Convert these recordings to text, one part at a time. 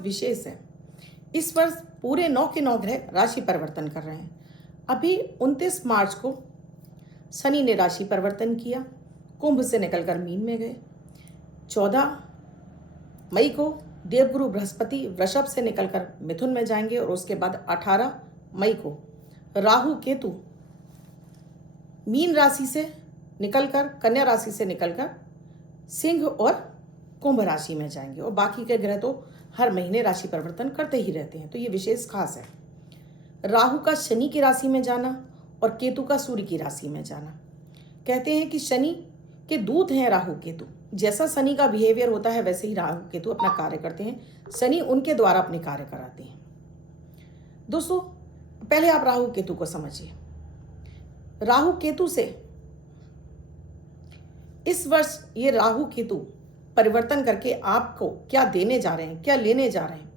बहुत विशेष है। इस वर्ष पूरे 9 के 9 ग्रह राशि परिवर्तन कर रहे हैं। अभी 29 मार्च को शनि ने राशि परिवर्तन किया, कुंभ से निकलकर मीन में गए। 14 मई को देवगुरु बृहस्पति वृषभ से निकलकर मिथुन में जाएंगे और उसके बाद 18 मई को राहु केतु मीन राशि से निकलकर, कन्या राशि से निकलकर सिंह और कुंभ राशि में जाएंगे। और बाकी के ग्रह तो हर महीने राशि परिवर्तन करते ही रहते हैं, तो ये विशेष खास है। राहु का शनि की राशि में जाना और केतु का सूर्य की राशि में जाना। कहते हैं कि शनि के दूत हैं राहु केतु। जैसा शनि का बिहेवियर होता है वैसे ही राहु केतु अपना कार्य करते हैं। शनि उनके द्वारा अपने कार्य कराते हैं। दोस्तों, पहले आप राहु केतु को समझिए। राहु केतु से इस वर्ष ये राहु केतु परिवर्तन करके आपको क्या देने जा रहे हैं, क्या लेने जा रहे हैं,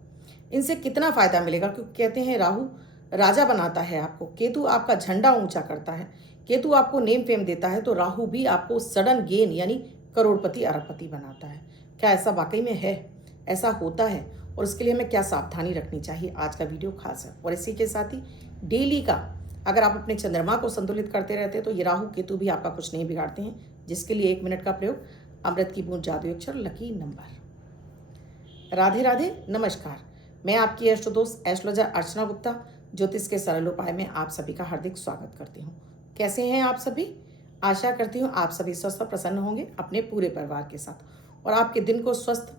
इनसे कितना फायदा मिलेगा। क्योंकि कहते हैं राहु राजा बनाता है आपको, केतु आपका झंडा ऊंचा करता है, केतु आपको नेम फेम देता है, तो राहु भी आपको सडन गेन यानी करोड़पति अरबपति बनाता है। क्या ऐसा वाकई में है? ऐसा होता है? और उसके लिए हमें क्या सावधानी रखनी चाहिए, आज का वीडियो खास है। और इसी के साथ ही डेली का अगर आप अपने चंद्रमा को संतुलित करते रहते हैं तो ये राहु केतु भी आपका कुछ नहीं बिगाड़ते हैं, जिसके लिए 1 मिनट का प्रयोग अमृत की बूंद जादू अक्षर लकी नंबर। राधे राधे, नमस्कार। मैं आपकी एस्ट्रो दोस्त एस्ट्रोलॉजर अर्चना गुप्ता ज्योतिष के सरल उपाय में आप सभी का हार्दिक स्वागत करती हूँ। कैसे हैं आप सभी? आशा करती हूँ आप सभी स्वस्थ और प्रसन्न होंगे अपने पूरे परिवार के साथ, और आपके दिन को स्वस्थ,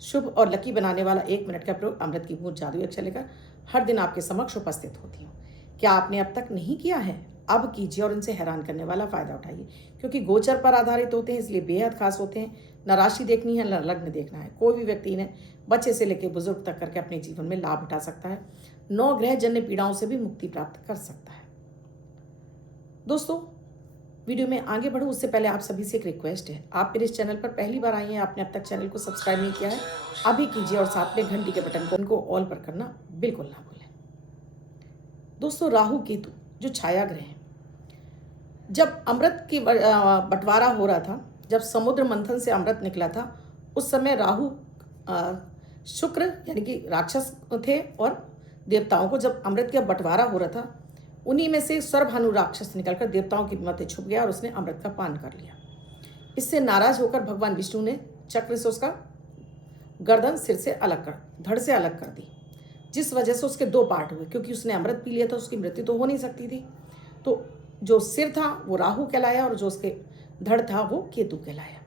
शुभ और लकी बनाने वाला 1 मिनट का प्रयोग अमृत की बूंद जादू अक्षर लेकर हर दिन आपके समक्ष उपस्थित होती हूँ। क्या आपने अब तक नहीं किया है? अब कीजिए और इनसे हैरान करने वाला फायदा उठाइए, क्योंकि गोचर पर आधारित होते हैं, इसलिए बेहद खास होते हैं। न राशि देखनी है न लग्न देखना है। कोई भी व्यक्ति ने बच्चे से लेकर बुजुर्ग तक करके अपने जीवन में लाभ उठा सकता है। 9 ग्रह जन्य पीड़ाओं से भी मुक्ति प्राप्त कर सकता है। दोस्तों, वीडियो में आगे बढ़ूं उससे पहले आप सभी से एक रिक्वेस्ट है। आप मेरे इस चैनल पर पहली बार आई हैं, आपने अब तक चैनल को सब्सक्राइब नहीं किया है, अभी कीजिए और साथ में घंटी के बटन को ऑल पर करना बिल्कुल ना भूलें। दोस्तों, राहु केतु जो छाया ग्रह हैं, जब अमृत की बंटवारा हो रहा था, जब समुद्र मंथन से अमृत निकला था, उस समय राहु शुक्र यानी कि राक्षस थे, और देवताओं को जब अमृत का बंटवारा हो रहा था, उन्हीं में से सर्वभानु राक्षस निकलकर देवताओं की मध्य छुप गया और उसने अमृत का पान कर लिया। इससे नाराज होकर भगवान विष्णु ने चक्र से उसका गर्दन सिर से अलग कर, धड़ से अलग कर दी, जिस वजह से उसके 2 पार्ट हुए। क्योंकि उसने अमृत पी लिया था, उसकी मृत्यु तो हो नहीं सकती थी। तो जो सिर था वो राहु कहलाया और जो उसके धड़ था वो केतु कहलाया।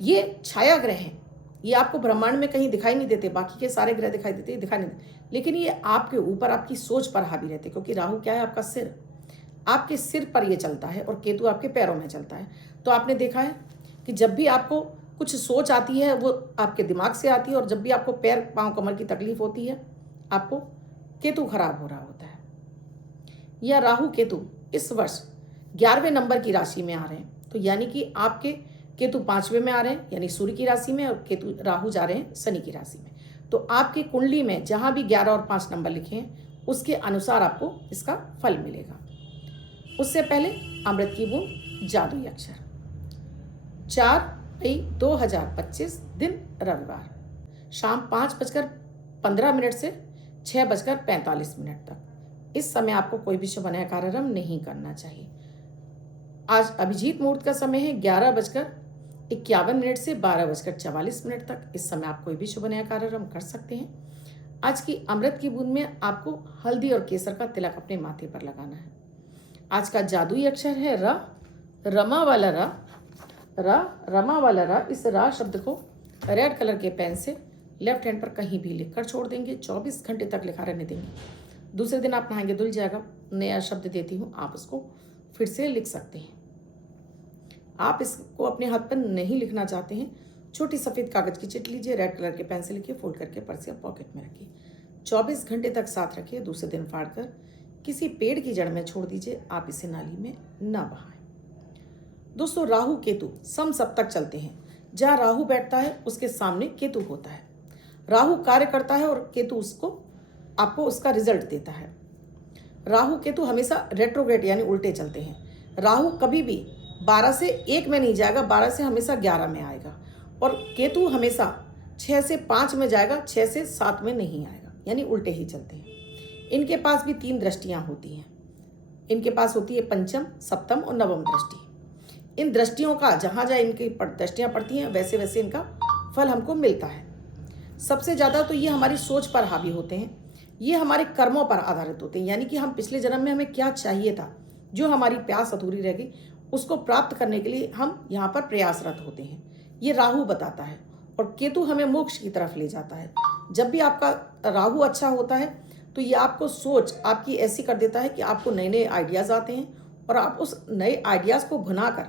ये छाया ग्रह हैं, ये आपको ब्रह्मांड में कहीं दिखाई नहीं देते, बाकी के सारे ग्रह दिखाई नहीं देते, लेकिन ये आपके ऊपर, आपकी सोच पर हावी रहते। क्योंकि राहु क्या है? आपका सिर, आपके सिर पर ये चलता है, और केतु आपके पैरों में चलता है। तो आपने देखा है कि जब भी आपको कुछ सोच आती है वो आपके दिमाग से आती है, और जब भी आपको पैर, पाँव, कमर की तकलीफ होती है, आपको केतु खराब हो रहा होता है। या राहु केतु इस वर्ष 11वें नंबर की राशि में आ रहे हैं, तो यानी कि आपके केतु 5वें में आ रहे हैं, यानी सूर्य की राशि में, और केतु राहु जा रहे हैं शनि की राशि में। तो आपकी कुंडली में जहां भी 11 और 5 नंबर लिखे हैं, उसके अनुसार आपको इसका फल मिलेगा। उससे पहले अमृत की बूंद जादुई अक्षर। 4 मई 2025 दिन रविवार, शाम 5:15 से 6:45 तक। इस समय आपको कोई भी शुभ नया कार्यक्रम नहीं करना चाहिए। आज अभिजीत मुहूर्त का समय है 11:51 से 12:44 तक। इस समय आप कोई भी शुभ नया कार्यक्रम कर सकते हैं। आज की अमृत की बूंद में आपको हल्दी और केसर का तिलक अपने माथे पर लगाना है। आज का जादुई अक्षर है र, रमा वाला र, रमा वाला र। इस रा शब्द को रेड कलर के पेन से लेफ्ट हैंड पर कहीं भी लिखकर छोड़ देंगे, 24 घंटे तक लिखा रहने देंगे। दूसरे दिन आप नहाएंगे धुल जाएगा। नया शब्द देती हूँ, आप उसको फिर से लिख सकते हैं। आप इसको अपने हाथ पर नहीं लिखना चाहते हैं, छोटी सफ़ेद कागज की चिट लीजिए, रेड कलर के पेन से लिखिए, फोल्ड करके पर्स या पॉकेट में रखिए, 24 घंटे तक साथ रखिए। दूसरे दिन फाड़कर किसी पेड़ की जड़ में छोड़ दीजिए। आप इसे नाली में ना बहाएं। दोस्तों, राहु केतु सम सप्तक चलते हैं। जहाँ राहु बैठता है उसके सामने केतु होता है। राहु कार्य करता है और केतु आपको उसका रिजल्ट देता है। राहु केतु हमेशा रेट्रोग्रेड यानी उल्टे चलते हैं। राहु कभी भी 12 से 1 में नहीं जाएगा, 12 से हमेशा 11 में आएगा, और केतु हमेशा 6 से 5 में जाएगा, 6 से 7 में नहीं आएगा, यानी उल्टे ही चलते हैं। इनके पास भी 3 दृष्टियाँ होती हैं। इनके पास होती है पंचम, सप्तम और नवम दृष्टि। इन दृष्टियों का जहाँ जहाँ इनकी दृष्टियाँ पड़ती हैं वैसे वैसे इनका फल हमको मिलता है। सबसे ज़्यादा तो ये हमारी सोच पर हावी होते हैं, ये हमारे कर्मों पर आधारित होते हैं, यानी कि हम पिछले जन्म में हमें क्या चाहिए था, जो हमारी प्यास अधूरी रह गई, उसको प्राप्त करने के लिए हम यहाँ पर प्रयासरत होते हैं। ये राहु बताता है। और केतु हमें मोक्ष की तरफ ले जाता है। जब भी आपका राहु अच्छा होता है तो ये आपको सोच आपकी ऐसी कर देता है कि आपको नए नए आइडियाज़ आते हैं और आप उस नए आइडियाज़ को भुनाकर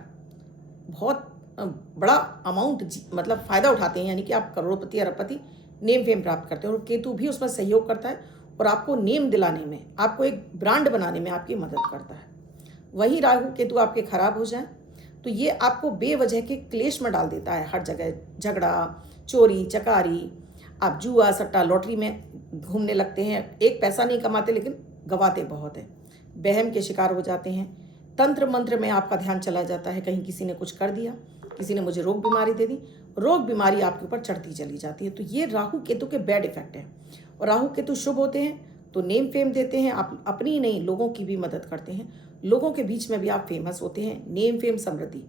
बहुत बड़ा अमाउंट मतलब फ़ायदा उठाते हैं, यानी कि आप करोड़पति अरबपति नेम फेम प्राप्त करते हैं। और केतु भी उसमें सहयोग करता है और आपको नेम दिलाने में, आपको एक ब्रांड बनाने में आपकी मदद करता है। वही राहु केतु आपके खराब हो जाए तो ये आपको बेवजह के क्लेश में डाल देता है। हर जगह झगड़ा, चोरी चकारी, आप जुआ सट्टा लॉटरी में घूमने लगते हैं, एक पैसा नहीं कमाते लेकिन गवाते बहुत हैं, बहम के शिकार हो जाते हैं, तंत्र मंत्र में आपका ध्यान चला जाता है, कहीं किसी ने कुछ कर दिया, किसी ने मुझे रोग बीमारी दे दी, रोग बीमारी आपके ऊपर चढ़ती चली जाती है। तो ये राहु केतु के बैड इफेक्ट हैं। और राहु केतु शुभ होते हैं तो नेम फेम देते हैं, आप अपनी नहीं लोगों की भी मदद करते हैं, लोगों के बीच में भी आप फेमस होते हैं, नेम फेम समृद्धि।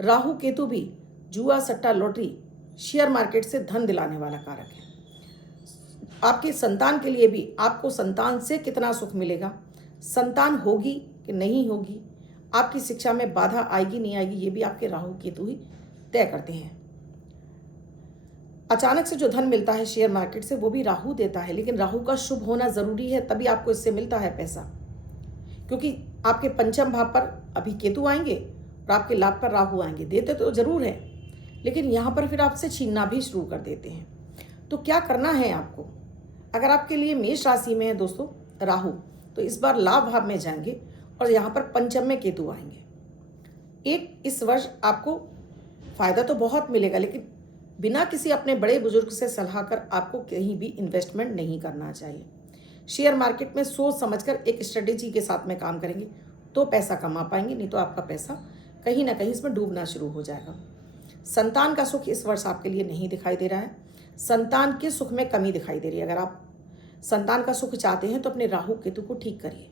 राहु केतु भी जुआ सट्टा लॉटरी शेयर मार्केट से धन दिलाने वाला कारक है। आपके संतान के लिए भी आपको संतान से कितना सुख मिलेगा, संतान होगी कि नहीं होगी, आपकी शिक्षा में बाधा आएगी नहीं आएगी, ये भी आपके राहु केतु ही तय करते हैं। अचानक से जो धन मिलता है शेयर मार्केट से वो भी राहु देता है, लेकिन राहु का शुभ होना जरूरी है, तभी आपको इससे मिलता है पैसा। क्योंकि आपके पंचम भाव पर अभी केतु आएंगे और आपके लाभ पर राहु आएंगे, देते तो जरूर है लेकिन यहाँ पर फिर आपसे छीनना भी शुरू कर देते हैं। तो क्या करना है आपको, अगर आपके लिए मेष राशि में है दोस्तों राहु, तो इस बार लाभ भाव में जाएंगे और यहाँ पर पंचम में केतु आएंगे। इस वर्ष आपको फायदा तो बहुत मिलेगा, लेकिन बिना किसी अपने बड़े बुजुर्ग से सलाह कर आपको कहीं भी इन्वेस्टमेंट नहीं करना चाहिए। शेयर मार्केट में सोच समझकर एक स्ट्रेटेजी के साथ में काम करेंगे तो पैसा कमा पाएंगे, नहीं तो आपका पैसा कहीं ना कहीं इसमें डूबना शुरू हो जाएगा। संतान का सुख इस वर्ष आपके लिए नहीं दिखाई दे रहा है, संतान के सुख में कमी दिखाई दे रही है। अगर आप संतान का सुख चाहते हैं तो अपने राहु केतु को ठीक करिए,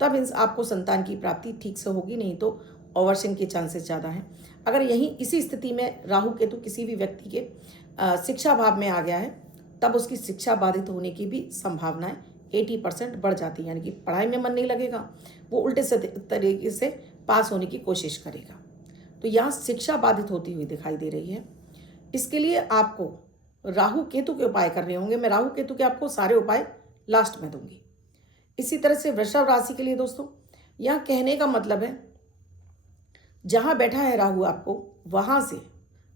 तब आपको संतान की प्राप्ति ठीक से होगी, नहीं तो ओवरशिंग के चांसेस ज़्यादा हैं। अगर यहीं इसी स्थिति में राहु केतु किसी भी व्यक्ति के शिक्षा भाव में आ गया है तब उसकी शिक्षा बाधित होने की भी संभावनाएं 80% बढ़ जाती है, यानी कि पढ़ाई में मन नहीं लगेगा, वो उल्टे से तरीके से पास होने की कोशिश करेगा। तो यहाँ शिक्षा बाधित होती हुई दिखाई दे रही है। इसके लिए आपको राहु केतु के उपाय करने होंगे। मैं राहु केतु के आपको सारे उपाय लास्ट में दूंगी। इसी तरह से वृषभ राशि के लिए दोस्तों, यहाँ कहने का मतलब है जहाँ बैठा है राहु आपको, वहाँ से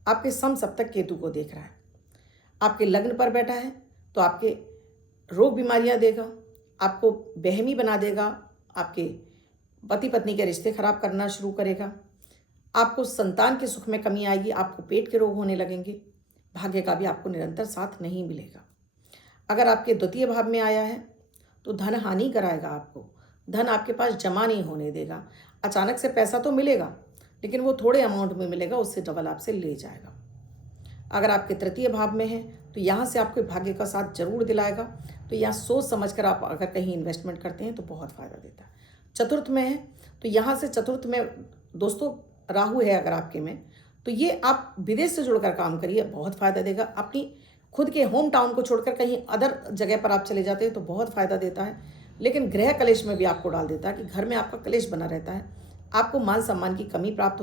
आपके समसप्तक केतु को देख रहा है। आपके लग्न पर बैठा है तो आपके रोग बीमारियाँ देगा, आपको बेहमी बना देगा, आपके पति पत्नी के रिश्ते खराब करना शुरू करेगा, आपको संतान के सुख में कमी आएगी, आपको पेट के रोग होने लगेंगे, भाग्य का भी आपको निरंतर साथ नहीं मिलेगा। अगर आपके द्वितीय भाव में आया है तो धन हानि कराएगा, आपको धन आपके पास जमा नहीं होने देगा। अचानक से पैसा तो मिलेगा लेकिन वो थोड़े अमाउंट में मिलेगा, उससे डबल आपसे ले जाएगा। अगर आपके तृतीय भाव में है तो यहाँ से आपको भाग्य का साथ जरूर दिलाएगा। तो यहाँ सोच समझकर आप अगर कहीं इन्वेस्टमेंट करते हैं तो बहुत फ़ायदा देता है। चतुर्थ में है तो यहाँ से चतुर्थ में दोस्तों राहु है अगर आपके में, तो ये आप विदेश से जुड़कर काम करिए, बहुत फ़ायदा देगा। अपनी खुद के होम टाउन को छोड़कर कहीं अदर जगह पर आप चले जाते हैं तो बहुत फ़ायदा देता है। लेकिन गृह कलेश में भी आपको डाल देता है कि घर में आपका कलेश बना रहता है, आपको मान सम्मान की कमी प्राप्त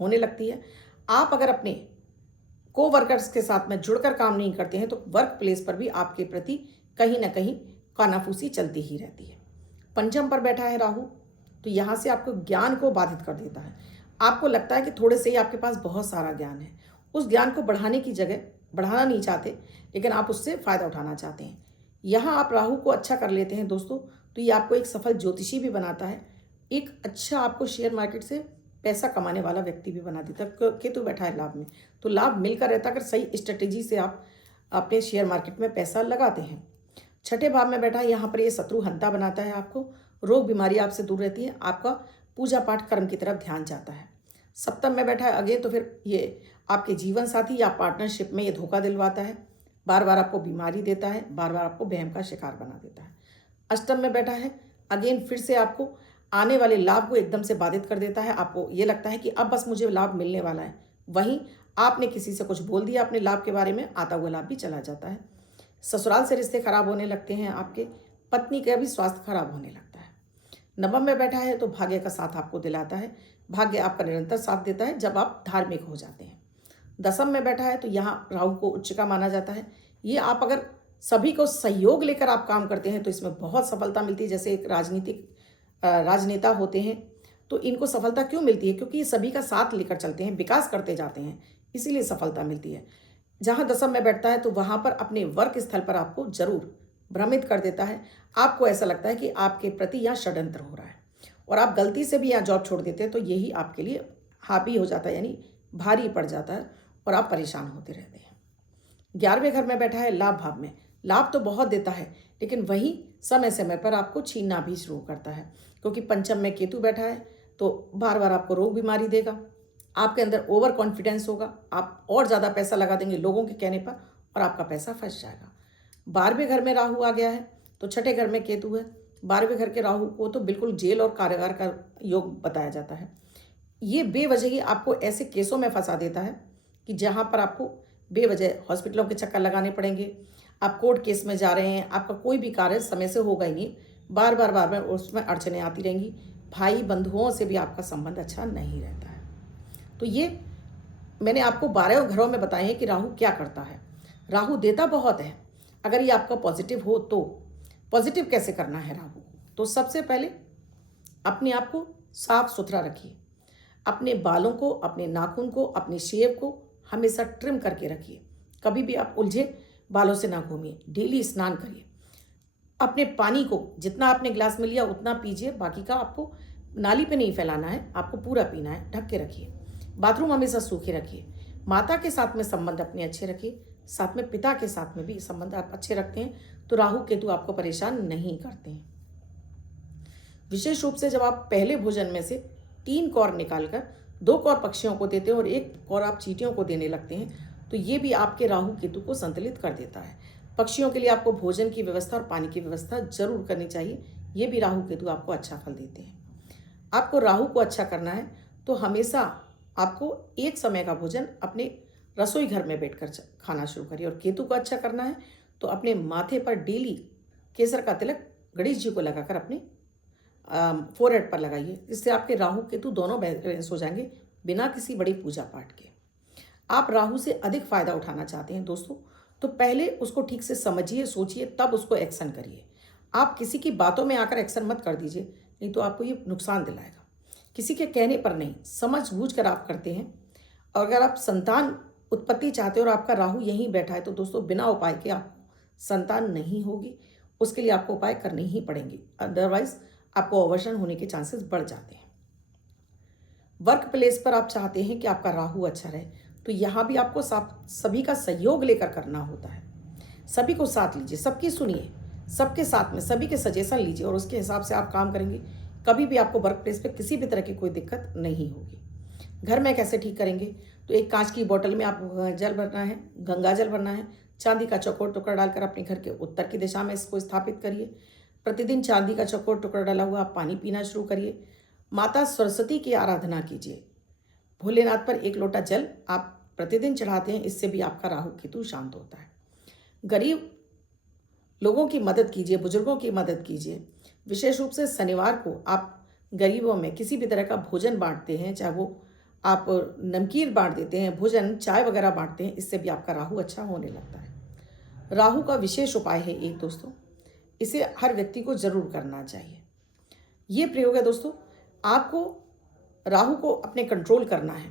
होने लगती है। आप अगर अपने को वर्कर्स के साथ में जुड़कर काम नहीं करते हैं तो वर्क प्लेस पर भी आपके प्रति कहीं ना कहीं कानाफूसी चलती ही रहती है। पंचम पर बैठा है राहु तो यहाँ से आपको ज्ञान को बाधित कर देता है। आपको लगता है कि थोड़े से ही आपके पास बहुत सारा ज्ञान है, उस ज्ञान को बढ़ाने की जगह बढ़ाना नहीं चाहते, लेकिन आप उससे फ़ायदा उठाना चाहते हैं। यहाँ आप राहु को अच्छा कर लेते हैं दोस्तों तो ये आपको एक सफल ज्योतिषी भी बनाता है, एक अच्छा आपको शेयर मार्केट से पैसा कमाने वाला व्यक्ति भी बना देता है। केतु बैठा है लाभ में तो लाभ मिलकर रहता है अगर सही स्ट्रेटेजी से आप अपने शेयर मार्केट में पैसा लगाते हैं। छठे भाव में बैठा है, यहाँ पर ये शत्रु हंता बनाता है, आपको रोग बीमारी आपसे दूर रहती है, आपका पूजा पाठ कर्म की तरफ ध्यान जाता है। सप्तम में बैठा है अगे तो फिर ये आपके जीवन साथी या पार्टनरशिप में ये धोखा दिलवाता है, बार बार आपको बीमारी देता है, बार बार आपको वहम का शिकार बना देता है। अष्टम में बैठा है, अगेन फिर से आपको आने वाले लाभ को एकदम से बाधित कर देता है। आपको ये लगता है कि अब बस मुझे लाभ मिलने वाला है, वहीं आपने किसी से कुछ बोल दिया अपने लाभ के बारे में, आता हुआ लाभ भी चला जाता है। ससुराल से रिश्ते खराब होने लगते हैं, आपके पत्नी का भी स्वास्थ्य खराब होने लगता है। नवम में बैठा है तो भाग्य का साथ आपको दिलाता है, भाग्य आपका निरंतर साथ देता है जब आप धार्मिक हो जाते हैं। दसम में बैठा है तो यहाँ राहु को उच्च का माना जाता है। ये आप अगर सभी को सहयोग लेकर आप काम करते हैं तो इसमें बहुत सफलता मिलती है। जैसे एक राजनेता होते हैं तो इनको सफलता क्यों मिलती है? क्योंकि ये सभी का साथ लेकर चलते हैं, विकास करते जाते हैं, इसीलिए सफलता मिलती है। जहाँ दसम में बैठता है तो वहाँ पर अपने वर्क स्थल पर आपको जरूर भ्रमित कर देता है। आपको ऐसा लगता है कि आपके प्रति यहाँ षड्यंत्र हो रहा है और आप गलती से भी यहाँ जॉब छोड़ देते हैं तो यही आपके लिए हावी हो जाता है, यानी भारी पड़ जाता है और आप परेशान होते रहते हैं। 11वें घर में बैठा है लाभ भाव में, लाभ तो बहुत देता है लेकिन वही समय समय पर आपको छीनना भी शुरू करता है, क्योंकि पंचम में केतु बैठा है तो बार बार आपको रोग बीमारी देगा। आपके अंदर ओवर कॉन्फिडेंस होगा, आप और ज़्यादा पैसा लगा देंगे लोगों के कहने पर और आपका पैसा फंस जाएगा। 12वें घर में राहु आ गया है तो छठे घर में केतु है। 12वें घर के राहु को तो बिल्कुल जेल और कारागार का योग बताया जाता है। ये बेवजह ही आपको ऐसे केसों में फंसा देता है कि जहाँ पर आपको बेवजह हॉस्पिटलों के चक्कर लगाने पड़ेंगे, आप कोर्ट केस में जा रहे हैं, आपका कोई भी कार्य समय से होगा ही नहीं, बार बार उसमें अड़चनें आती रहेंगी। भाई बंधुओं से भी आपका संबंध अच्छा नहीं रहता है। तो ये मैंने आपको 12 घरों में बताए हैं कि राहु क्या करता है। राहु देता बहुत है, अगर ये आपका पॉजिटिव हो तो। पॉजिटिव कैसे करना है राहु को? तो सबसे पहले अपने आप को साफ सुथरा रखिए, अपने बालों को, अपने नाखून को, अपने शेव को हमेशा ट्रिम करके रखिए। कभी भी आप उलझे बालों से ना घूमिए, डेली स्नान करिए। अपने पानी को जितना आपने गिलास में लिया उतना पीजिए, बाकी का आपको नाली पे नहीं फैलाना है, आपको पूरा पीना है। ढक के रखिए। बाथरूम हमेशा सूखे रखिए। माता के साथ में संबंध अपने अच्छे रखिए, साथ में पिता के साथ में भी संबंध आप अच्छे रखते हैं तो राहु केतु आपको परेशान नहीं करते हैं। विशेष रूप से जब आप पहले भोजन में से 3 कौर निकालकर 2 कौर पक्षियों को देते हैं और 1 कौर आप चींटियों को देने लगते हैं तो ये भी आपके राहु केतु को संतुलित कर देता है। पक्षियों के लिए आपको भोजन की व्यवस्था और पानी की व्यवस्था जरूर करनी चाहिए, ये भी राहु केतु आपको अच्छा फल देते हैं। आपको राहु को अच्छा करना है तो हमेशा आपको एक समय का भोजन अपने रसोई घर में बैठकर खाना शुरू करिए। और केतु को अच्छा करना है तो अपने माथे पर डेली केसर का तिलक गणेश जी को लगाकर अपने फोरहेड पर लगाइए। इससे आपके राहु केतु दोनों बैलेंस हो जाएंगे बिना किसी बड़ी पूजा पाठ के। आप राहु से अधिक फायदा उठाना चाहते हैं दोस्तों तो पहले उसको ठीक से समझिए, सोचिए, तब उसको एक्शन करिए। आप किसी की बातों में आकर एक्शन मत कर दीजिए, नहीं तो आपको ये नुकसान दिलाएगा। किसी के कहने पर नहीं, समझ बूझ कर आप करते हैं। और अगर आप संतान उत्पत्ति चाहते हो और आपका राहु यहीं बैठा है तो दोस्तों बिना उपाय के आपको संतान नहीं होगी, उसके लिए आपको उपाय करने ही पड़ेंगे, अदरवाइज आपको अवर्षण होने के चांसेस बढ़ जाते हैं। वर्क प्लेस पर आप चाहते हैं कि आपका राहु अच्छा रहे तो यहाँ भी आपको सभी का सहयोग लेकर करना होता है। सभी को साथ लीजिए, सबकी सुनिए, सबके साथ में सभी के सजेशन लीजिए और उसके हिसाब से आप काम करेंगे, कभी भी आपको वर्क प्लेस पे किसी भी तरह की कोई दिक्कत नहीं होगी। घर में कैसे ठीक करेंगे? तो एक कांच की बोतल में आपको जल भरना है, गंगा जल भरना है। चांदी का चौकोर टुकड़ा डालकर अपने घर के उत्तर की दिशा में इसको स्थापित करिए। प्रतिदिन चांदी का चौकोर टुकड़ा डाला हुआ आप पानी पीना शुरू करिए। माता सरस्वती की आराधना कीजिए। भोलेनाथ पर 1 लोटा जल आप प्रतिदिन चढ़ाते हैं, इससे भी आपका राहु केतु शांत होता है। गरीब लोगों की मदद कीजिए, बुजुर्गों की मदद कीजिए। विशेष रूप से शनिवार को आप गरीबों में किसी भी तरह का भोजन बांटते हैं, चाहे वो आप नमकीन बांट देते हैं, भोजन चाय वगैरह बांटते हैं, इससे भी आपका राहु अच्छा होने लगता है। राहु का विशेष उपाय है एक दोस्तों, इसे हर व्यक्ति को जरूर करना चाहिए। ये प्रयोग है दोस्तों, आपको राहु को अपने कंट्रोल करना है।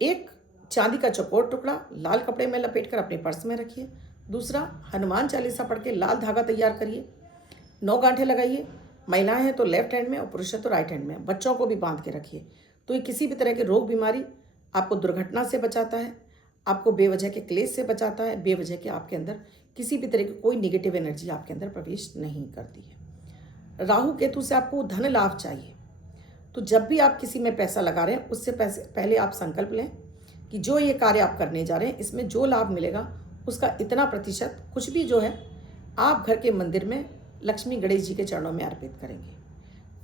एक चांदी का चौकोर टुकड़ा लाल कपड़े में लपेटकर अपने पर्स में रखिए। दूसरा, हनुमान चालीसा पढ़ के लाल धागा तैयार करिए, 9 गांठें लगाइए। महिलाएं हैं तो लेफ्ट हैंड में और पुरुष है तो राइट हैंड में। बच्चों को भी बांध के रखिए। तो ये किसी भी तरह के रोग बीमारी, आपको दुर्घटना से बचाता है, आपको बेवजह के क्लेश से बचाता है, बेवजह के आपके अंदर किसी भी तरह की कोई निगेटिव एनर्जी आपके अंदर प्रवेश नहीं करती है। राहु केतु से आपको धन लाभ चाहिए तो जब भी आप किसी में पैसा लगा रहे हैं उससे पहले आप संकल्प लें कि जो ये कार्य आप करने जा रहे हैं इसमें जो लाभ मिलेगा उसका इतना प्रतिशत कुछ भी जो है आप घर के मंदिर में लक्ष्मी गणेश जी के चरणों में अर्पित करेंगे,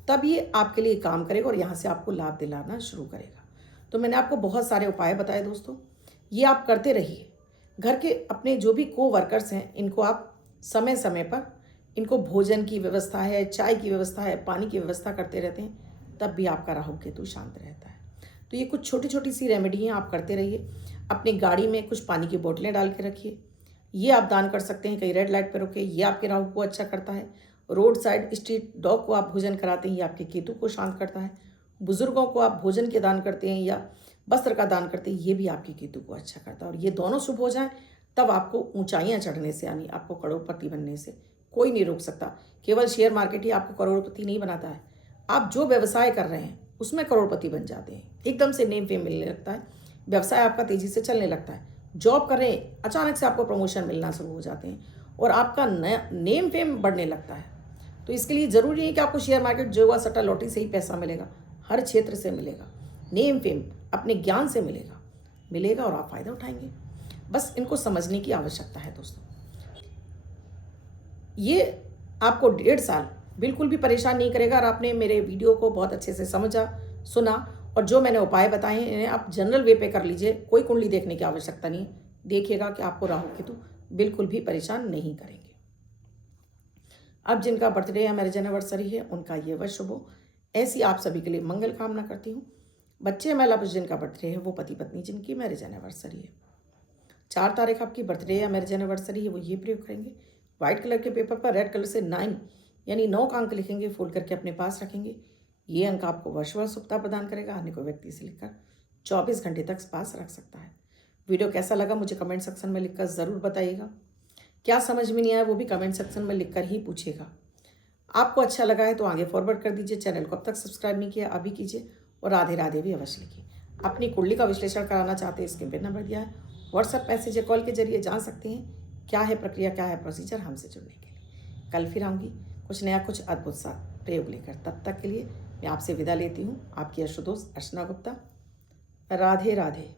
तब ये आपके लिए काम करेगा और यहाँ से आपको लाभ दिलाना शुरू करेगा। तो मैंने आपको बहुत सारे उपाय बताए दोस्तों, ये आप करते रहिए। घर के अपने जो भी वर्कर्स हैं इनको आप समय समय पर इनको भोजन की व्यवस्था है, चाय की व्यवस्था है, पानी की व्यवस्था करते रहते हैं, तब भी आपका राहु केतु शांत रहता है। तो ये कुछ छोटी छोटी सी रेमेडी हैं, आप करते रहिए। अपनी गाड़ी में कुछ पानी की बोतलें डाल के रखिए, ये आप दान कर सकते हैं। कहीं रेड लाइट पर रुके, ये आपके राहु को अच्छा करता है। रोड साइड स्ट्रीट डॉग को आप भोजन कराते हैं, ये आपके केतु को शांत करता है। बुजुर्गों को आप भोजन के दान करते हैं या वस्त्र का दान करते हैं, ये भी आपके केतु को अच्छा करता है। और ये दोनों शुभ हो जाएं तब आपको ऊंचाइयां चढ़ने से, यानी आपको करोड़पति बनने से कोई नहीं रोक सकता। केवल शेयर मार्केट ही आपको करोड़पति नहीं बनाता है, आप जो व्यवसाय कर रहे हैं उसमें करोड़पति बन जाते हैं। एकदम से नेम फेम मिलने लगता है, व्यवसाय आपका तेजी से चलने लगता है। जॉब कर रहे हैं, अचानक से आपको प्रमोशन मिलना शुरू हो जाते हैं और आपका नेम फेम बढ़ने लगता है। तो इसके लिए ज़रूरी नहीं कि आपको शेयर मार्केट, जुआ, सट्टा, लॉटरी से ही पैसा मिलेगा, हर क्षेत्र से मिलेगा। नेम फेम अपने ज्ञान से मिलेगा और आप फ़ायदा उठाएंगे। बस इनको समझने की आवश्यकता है दोस्तों। ये आपको 1.5 साल बिल्कुल भी परेशान नहीं करेगा और आपने मेरे वीडियो को बहुत अच्छे से समझा, सुना और जो मैंने उपाय बताए हैं इन्हें आप जनरल वे पे कर लीजिए। कोई कुंडली देखने की आवश्यकता नहीं, देखिएगा कि आपको राहु केतु बिल्कुल भी परेशान नहीं करेंगे। अब जिनका बर्थडे या मैरिज एनिवर्सरी है उनका ये वर्ष शुभ हो, ऐसी आप सभी के लिए मंगल कामना करती हूँ। बच्चे महिला पुरुष जिनका बर्थडे है वो पति पत्नी जिनकी मैरिज एनिवर्सरी है, 4 तारीख आपकी बर्थडे या मैरिज एनिवर्सरी है, वो ये प्रयोग करेंगे। व्हाइट कलर के पेपर पर रेड कलर से 9 यानी 9 का अंक लिखेंगे, फोल्ड करके अपने पास रखेंगे। ये अंक आपको वर्षभर शुभता प्रदान करेगा। अन्य को व्यक्ति से लिखकर 24 घंटे तक पास रख सकता है। वीडियो कैसा लगा मुझे कमेंट सेक्शन में लिखकर ज़रूर बताइएगा। क्या समझ में नहीं आया वो भी कमेंट सेक्शन में लिखकर ही पूछिएगा। आपको अच्छा लगा है तो आगे फॉरवर्ड कर दीजिए। चैनल को अब तक सब्सक्राइब नहीं किया अभी कीजिए और राधे राधे भी अवश्य लिखिए। अपनी कुंडली का विश्लेषण कराना चाहते हैं, स्क्रीन पर नंबर दिया है, व्हाट्सएप मैसेज या कॉल के जरिए जान सकते हैं क्या है प्रक्रिया, क्या है प्रोसीजर हमसे जुड़ने के लिए। कल फिर आऊँगी कुछ नया, कुछ अद्भुत सा प्रयोग लेकर। तब तक के लिए मैं आपसे विदा लेती हूँ। आपकी अशुतोष अर्चना गुप्ता। राधे राधे।